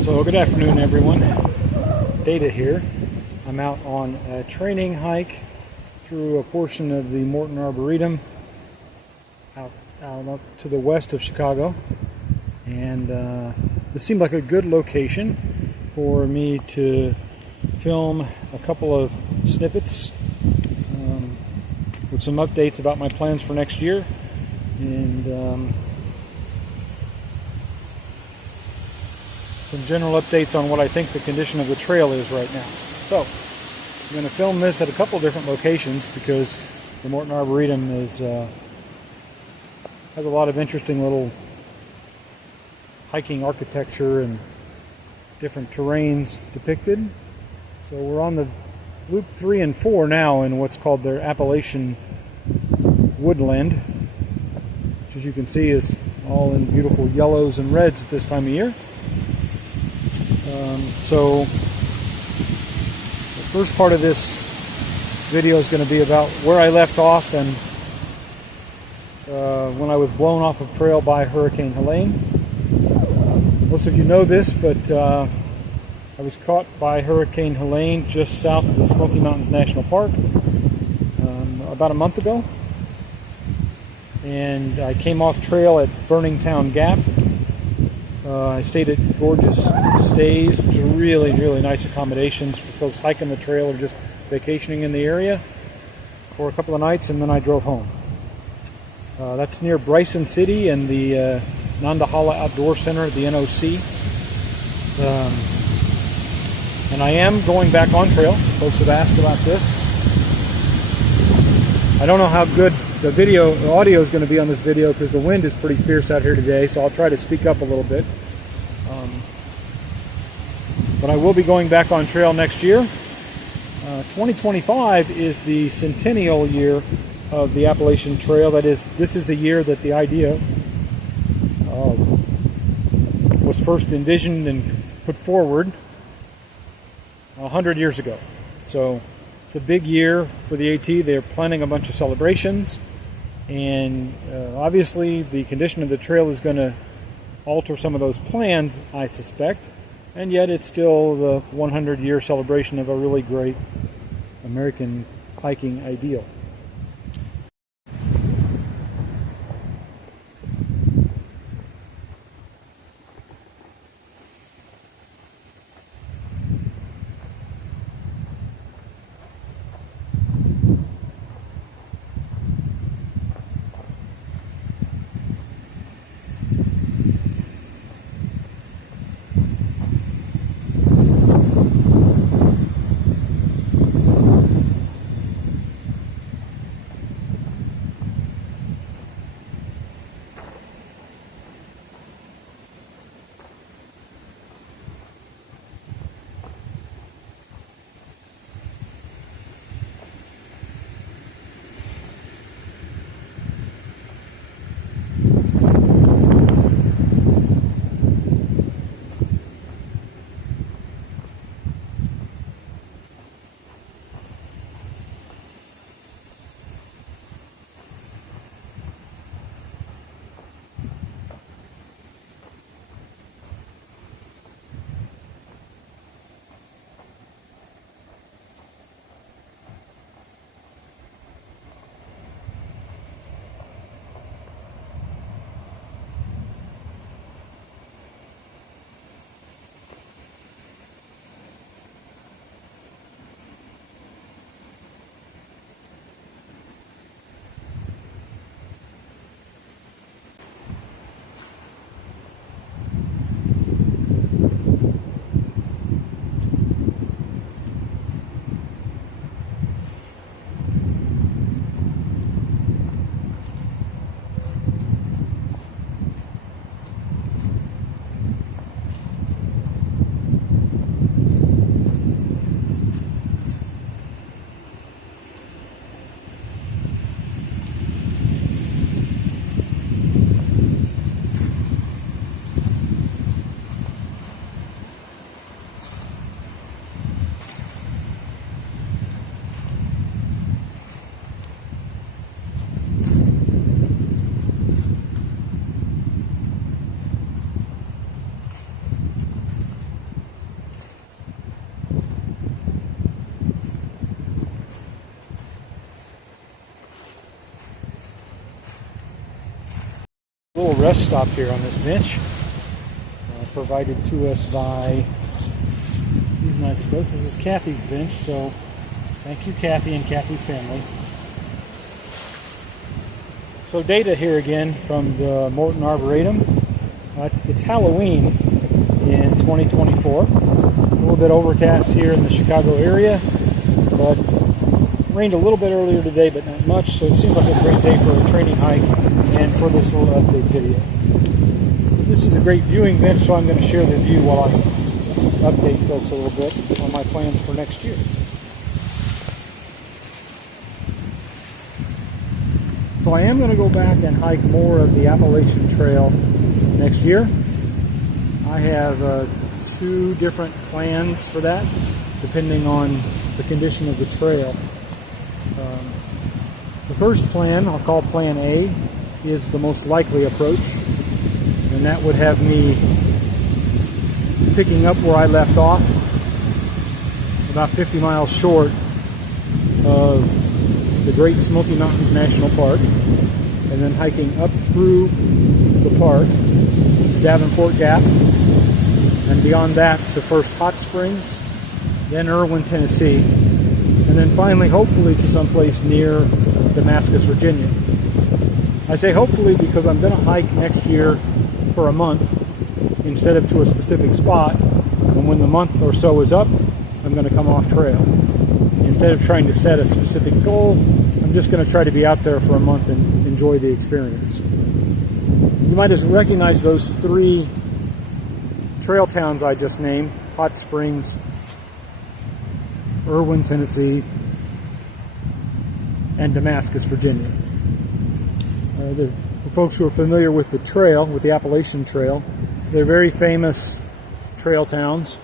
So good afternoon, everyone. Data here. I'm out on a training hike through a portion of the Morton Arboretum out up to the west of Chicago, and this seemed like a good location for me to film a couple of snippets with some updates about my plans for next year, and some general updates on what I think the condition of the trail is right now. So I'm going to film this at a couple different locations because the Morton Arboretum has a lot of interesting little hiking architecture and different terrains depicted. So we're on the loop 3 and 4 now in what's called their Appalachian woodland, which, as you can see, is all in beautiful yellows and reds at this time of year. So the first part of this video is going to be about where I left off and when I was blown off of trail by Hurricane Helene. Most of you know this, but I was caught by Hurricane Helene just south of the Smoky Mountains National Park about a month ago, and I came off trail at Burning Town Gap. I stayed at gorgeous stays, which are really, really nice accommodations for folks hiking the trail or just vacationing in the area for a couple of nights, and then I drove home. That's near Bryson City and the Nantahala Outdoor Center, the NOC. And I am going back on trail. Folks have asked about this. I don't know how good the audio is going to be on this video because the wind is pretty fierce out here today, so I'll try to speak up a little bit. But I will be going back on trail next year. 2025 is the centennial year of the Appalachian Trail. That is, this is the year that the idea was first envisioned and put forward 100 years ago. So it's a big year for the AT. They're planning a bunch of celebrations, and obviously the condition of the trail is going to alter some of those plans, I suspect, and yet it's still the 100-year celebration of a really great American hiking ideal. rest stop here on this bench, provided to us by these nice folks. This is Kathy's bench, so thank you, Kathy and Kathy's family. So data here again from the Morton Arboretum. It's Halloween in 2024. A little bit overcast here in the Chicago area, but rained a little bit earlier today, but not much, so it seems like a great day for a training hike and for this little update video. This is a great viewing bench, so I'm going to share the view while I update folks a little bit on my plans for next year. So I am going to go back and hike more of the Appalachian Trail next year. I have 2 different plans for that, depending on the condition of the trail. The first plan, I'll call Plan A, is the most likely approach, and that would have me picking up where I left off, about 50 miles short of the Great Smoky Mountains National Park, and then hiking up through the park, Davenport Gap, and beyond that to first Hot Springs, then Erwin, Tennessee, and then finally, hopefully, to someplace near Damascus, Virginia. I say hopefully because I'm going to hike next year for a month instead of to a specific spot, and when the month or so is up, I'm going to come off trail. Instead of trying to set a specific goal, I'm just going to try to be out there for a month and enjoy the experience. You might have recognized those 3 trail towns I just named: Hot Springs, Erwin, Tennessee, and Damascus, Virginia. For folks who are familiar with the trail, with the Appalachian Trail, they're very famous trail towns.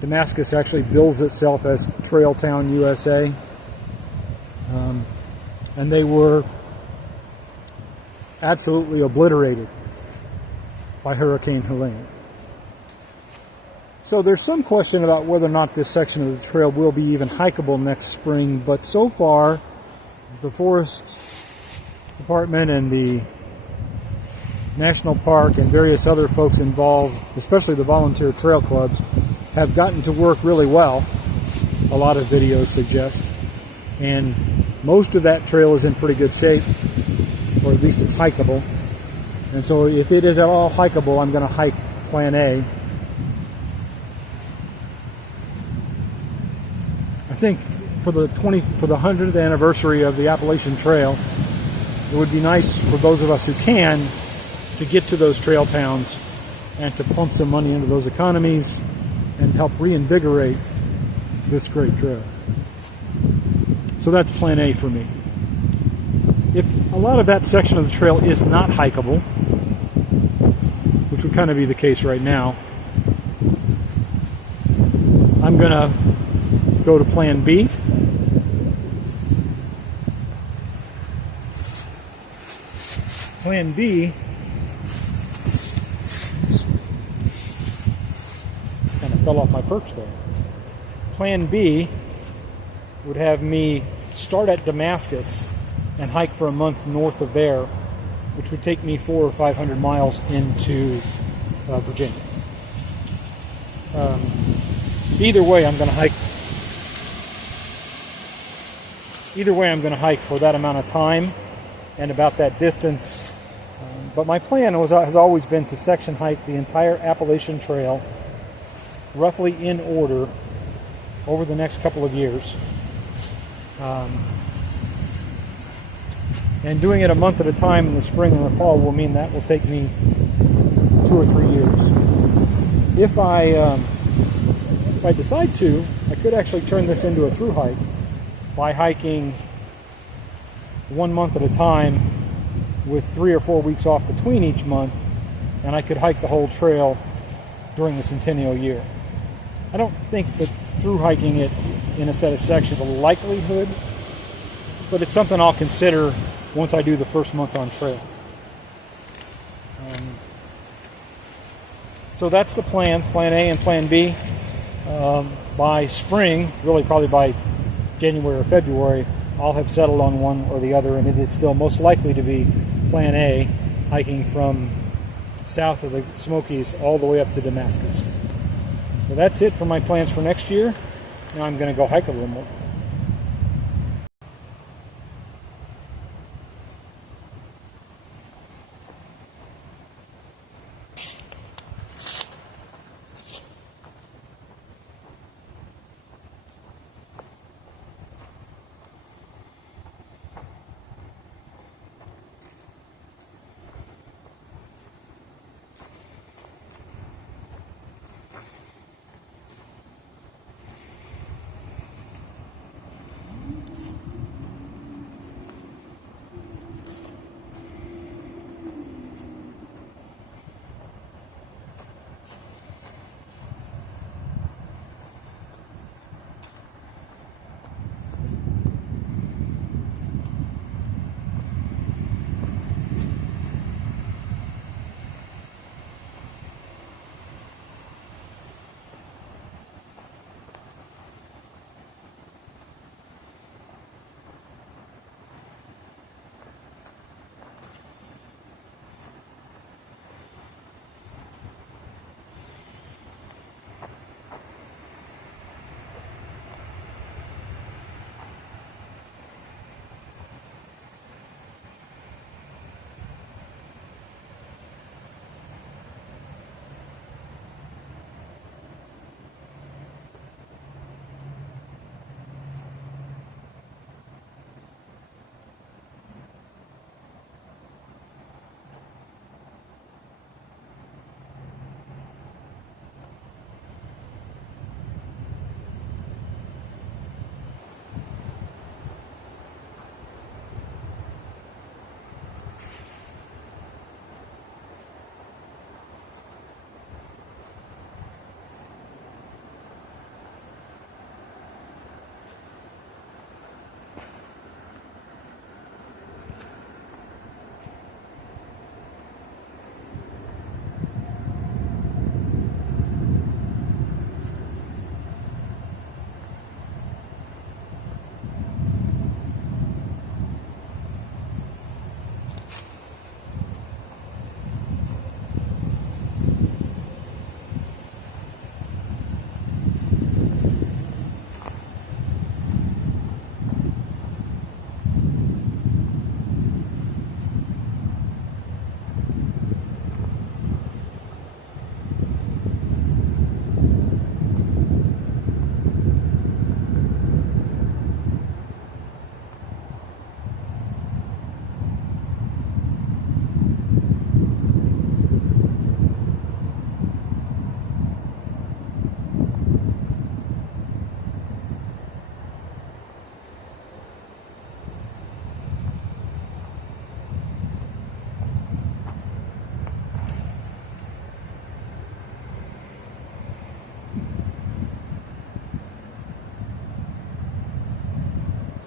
Damascus actually bills itself as Trail Town USA. And they were absolutely obliterated by Hurricane Helene. So there's some question about whether or not this section of the trail will be even hikeable next spring, but so far the Forest Department and the National Park and various other folks involved, especially the volunteer trail clubs, have gotten to work really well, a lot of videos suggest, and most of that trail is in pretty good shape, or at least it's hikeable. And so if it is at all hikeable, I'm going to hike Plan A. I think for the 100th anniversary of the Appalachian Trail, it would be nice for those of us who can to get to those trail towns and to pump some money into those economies and help reinvigorate this great trail. So that's Plan A for me. If a lot of that section of the trail is not hikeable, which would kind of be the case right now, I'm going to go to Plan B. Plan B kind of fell off my perch there. Plan B would have me start at Damascus and hike for a month north of there, which would take me 400 or 500 miles into Virginia. Either way, I'm going to hike. Either way, I'm going to hike for that amount of time and about that distance. But my plan has always been to section hike the entire Appalachian Trail, roughly in order, over the next couple of years. And doing it a month at a time in the spring and the fall will mean that will take me 2 or 3 years. If I decide to, I could actually turn this into a through hike by hiking 1 month at a time with 3 or 4 weeks off between each month, and I could hike the whole trail during the centennial year. I don't think that through hiking it in a set of sections is a likelihood, but it's something I'll consider once I do the first month on trail. So that's the plans, Plan A and Plan B. By spring, really probably by January or February, I'll have settled on one or the other, and it is still most likely to be Plan A. hiking from south of the Smokies all the way up to Damascus. So that's it for my plans for next year. Now I'm going to go hike a little more.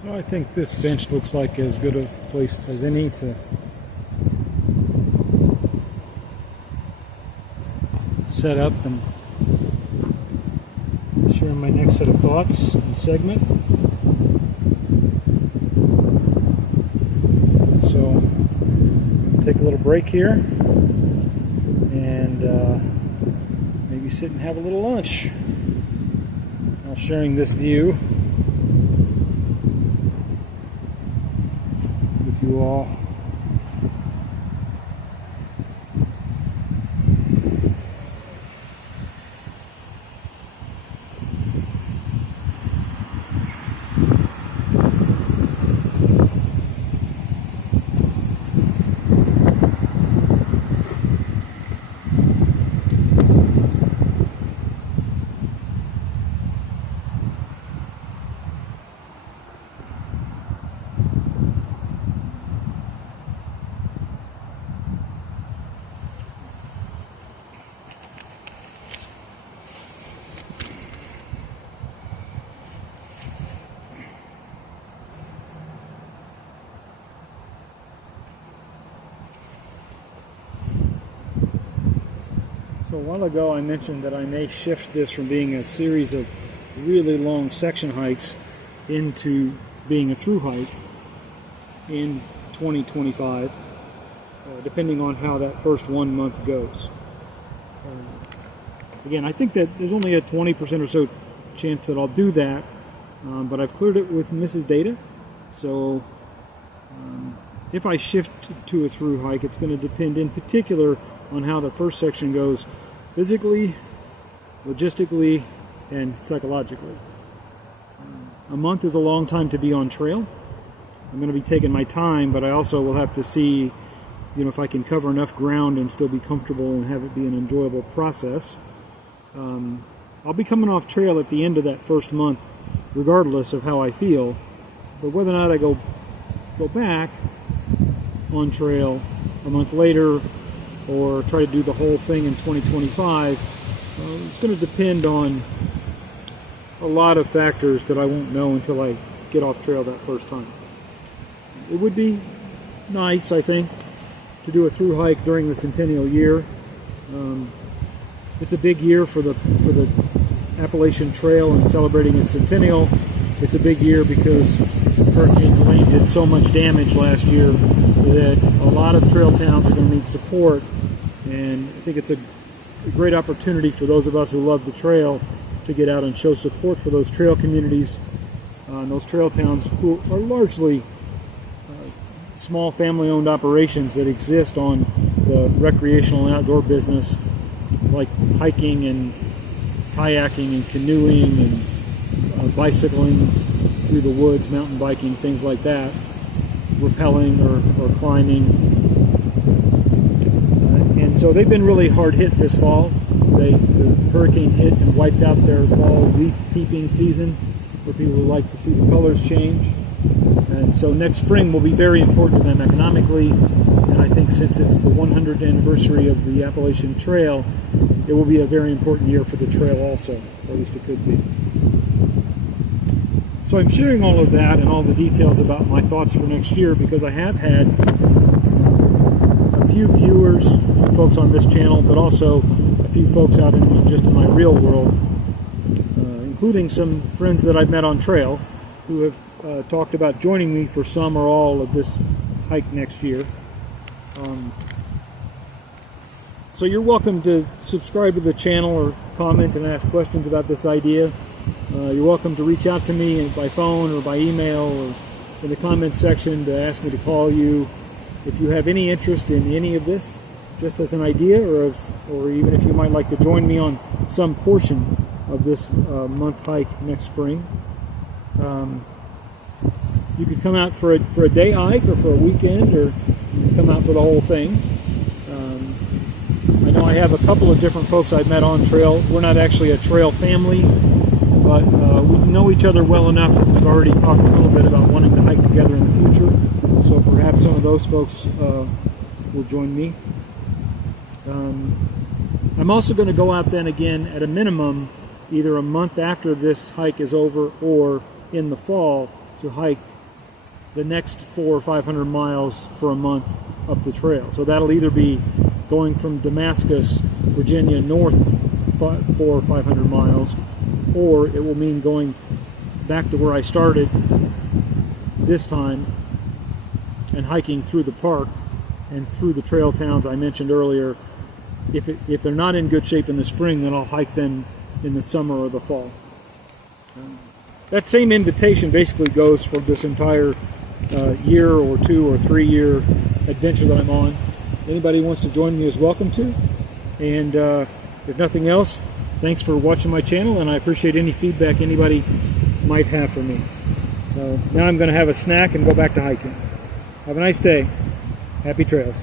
So I think this bench looks like as good a place as any to set up and share my next set of thoughts and segment. So take a little break here and maybe sit and have a little lunch while sharing this view with you all. So a while ago I mentioned that I may shift this from being a series of really long section hikes into being a through hike in 2025. depending on how that first 1 month goes. Again, I think that there's only a 20% or so chance that I'll do that, but I've cleared it with Mrs. Data, so if I shift to a through hike, it's going to depend in particular on how the first section goes physically, logistically, and psychologically. A month is a long time to be on trail. I'm going to be taking my time, but I also will have to see, if I can cover enough ground and still be comfortable and have it be an enjoyable process. I'll be coming off trail at the end of that first month, regardless of how I feel. But whether or not I go back on trail a month later or try to do the whole thing in 2025, it's going to depend on a lot of factors that I won't know until I get off trail that first time. It would be nice, I think, to do a through hike during the centennial year. It's a big year for the Appalachian Trail and celebrating its centennial. It's a big year because Hurricane Helene did so much damage last year that a lot of trail towns are going to need support, and I think it's a great opportunity for those of us who love the trail to get out and show support for those trail communities and those trail towns who are largely small family-owned operations that exist on the recreational and outdoor business, like hiking and kayaking and canoeing and bicycling through the woods, mountain biking, things like that, rappelling or climbing. And so they've been really hard hit this fall. The hurricane hit and wiped out their fall leaf peeping season for people who like to see the colors change. And so next spring will be very important to them economically, and I think since it's the 100th anniversary of the Appalachian Trail, it will be a very important year for the trail also, or at least it could be. So I'm sharing all of that and all the details about my thoughts for next year because I have had a few viewers, folks on this channel, but also a few folks out in my real world, including some friends that I've met on trail who have talked about joining me for some or all of this hike next year. So you're welcome to subscribe to the channel or comment and ask questions about this idea. You're welcome to reach out to me by phone or by email or in the comment section to ask me to call you if you have any interest in any of this, just as an idea, or even if you might like to join me on some portion of this month hike next spring. You could come out for a day hike or for a weekend, or you can come out for the whole thing. I know I have a couple of different folks I've met on trail. We're not actually a trail family, but we know each other well enough that we've already talked a little bit about wanting to hike together in the future. So perhaps some of those folks will join me. I'm also going to go out then again at a minimum either a month after this hike is over or in the fall to hike the next 400 or 500 miles for a month up the trail. So that'll either be going from Damascus, Virginia north 400 or 500 miles, or it will mean going back to where I started this time and hiking through the park and through the trail towns I mentioned earlier. If they're not in good shape in the spring, then I'll hike them in the summer or the fall. That same invitation basically goes for this entire year or 2 or 3 year adventure that I'm on. Anybody who wants to join me is welcome to. And if nothing else, thanks for watching my channel, and I appreciate any feedback anybody might have for me. So now I'm going to have a snack and go back to hiking. Have a nice day. Happy trails.